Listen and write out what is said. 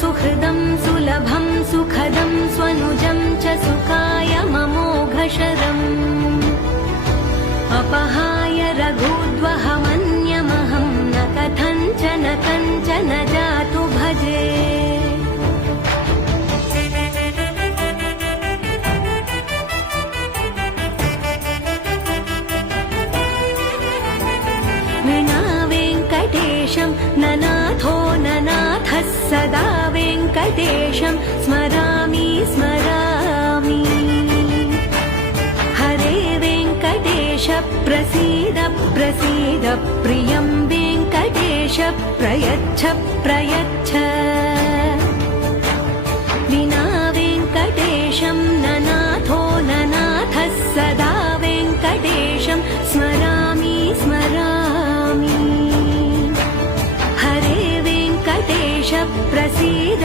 सुहृदं सुलभं सुखदं स्वनुजं च सुखाय ममोघशरम् अपहाय रघुद्वहमन्यमहं न कथञ्चन कञ्चन जातु भजे। विना वेङ्कटेशं ननाथो ननाथः सदा वेङ्कटेशं स्मरामि स्मरामि। हरे वेङ्कटेश प्रसीद प्रसीद प्रियं वेङ्कटेश प्रयच्छ प्रयच्छ। विना वेङ्कटेशं ननाथो ननाथः सदा वेङ्कटेशं स्मरामि स्मरामि। हरे वेङ्कटेश प्रसीद